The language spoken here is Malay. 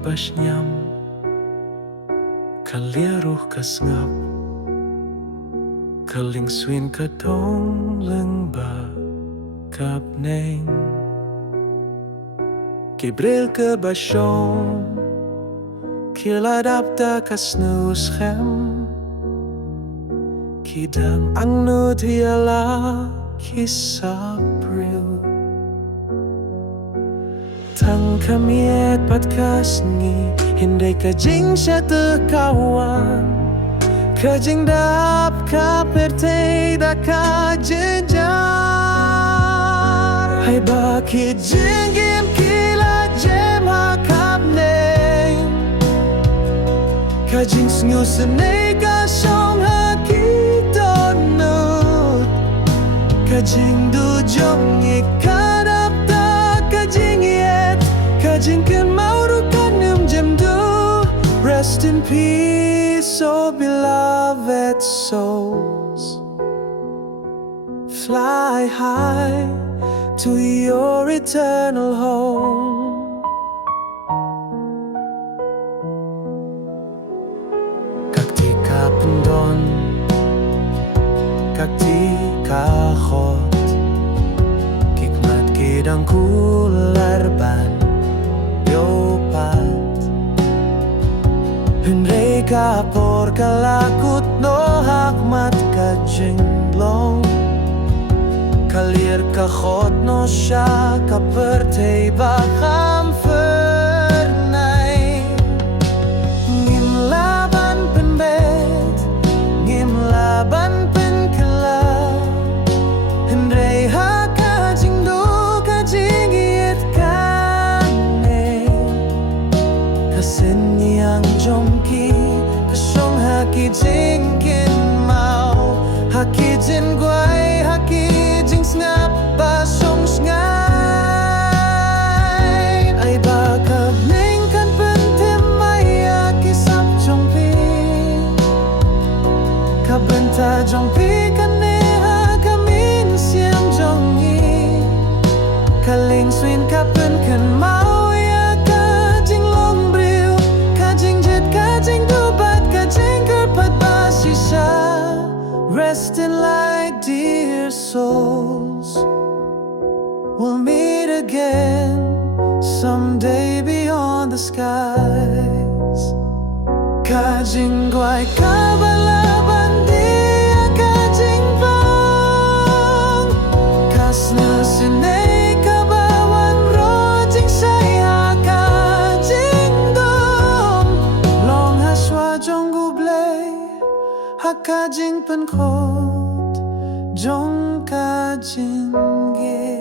Paśniam Kalieruh kasngap Kaling swin katong lengba Kapneng Kibril ke basyong Kiladapta kasnuschem Kidang ang nutiala kisapril Tang kamiet patkasngi Hindi kajing siya tekawan Kajing dap kaperte da kajejar Hai bakit jinggim kila jem hakapneng Kajing snyusenay kasyong hakitonut Kajing dujong ikadapta kajing yet Kajing kan maurukan jemdu Rest in peace, oh beloved souls Fly high to your eternal home Kakti kapendon Kakti kahot Kikmat kidang kularban Yopat Henry kapor kalakut no hakmat kajinglong Kalir kahot no siya kapertay bakam fernay Ngimlaban penbet Ngimlaban penkala Henry hakajing do kajing iit kane Kasin niyang jongki Kasyong hakijing kinmao Hakijin guay hakijing snap Basong sngain Ay bakab ningkan pentim maya kisap jongpi Kabenta jongpi kaneha kamin siyang jongi Kaling swin kapen kan mau ya kajing long bril Kajing jet kajing dubat kajing kerpat basisa Rest in light, dear souls. We'll meet again someday beyond the skies. Kajing guay kabalaban dia kajing bang. Kasna sinay kabawan rojing saya kajing dom. Long haswa jong gublay. Hakajing penkot Jong kajing ge